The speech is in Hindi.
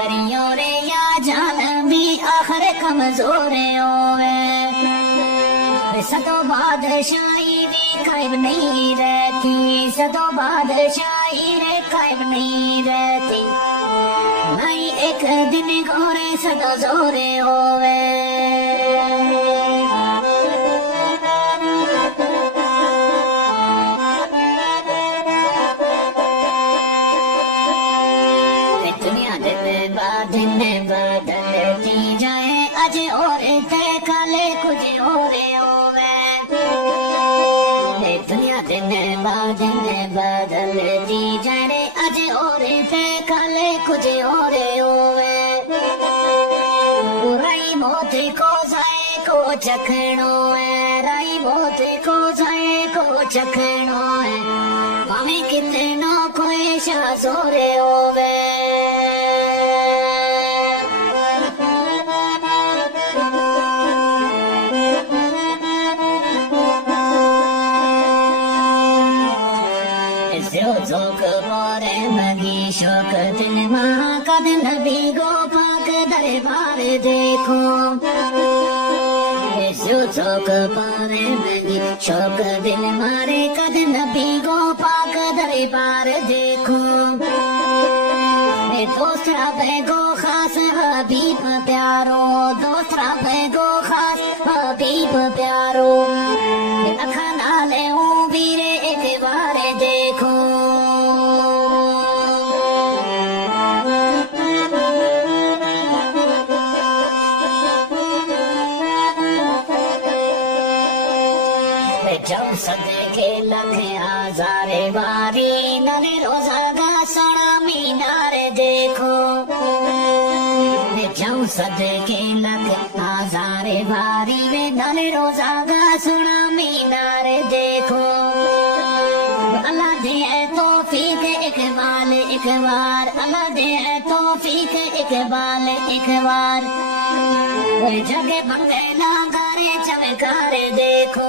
करियो रे या जान भी आखिर कमजोर होवे सदो बादशाही रे कायम नहीं रहती सदो बादशाही रे कायम नहीं रहती भाई एक दिन गोरे सदो जोरे होवे दिन बदलती जाए आज और काले कुछ और होवे दुनिया दिन बदलती जाए आज और काले कुछ और होवे राई मौत को जाए को चखणो है राई मौत को जाए को चखणो है भावे कितनो कोई शाजोरे होवे जोक मोरे मगी शोक दिल माँ कद नबी गो पाक दरबार देखो जोक मोरे मगी शोक दिल मारे कद नबी गो पाक दरबार देखो दोसरा बेगो खास हबीब प्यारो दोसरा बेगो खास हबीब प्यारो अखा ले वीरे एक बार देखो जाऊं सदके लखे हजारे बारी नने रोजा गा सोना मीनार देखो जाऊं सदके लखे हजारे बारी वे नने रोजा गा सोना मीनार देखो अल्लाह दे तौफीक इकबाल एक बार अल्लाह दे तौफीक इकबाल एक बार जगे बंगला गारे चमकारे देखो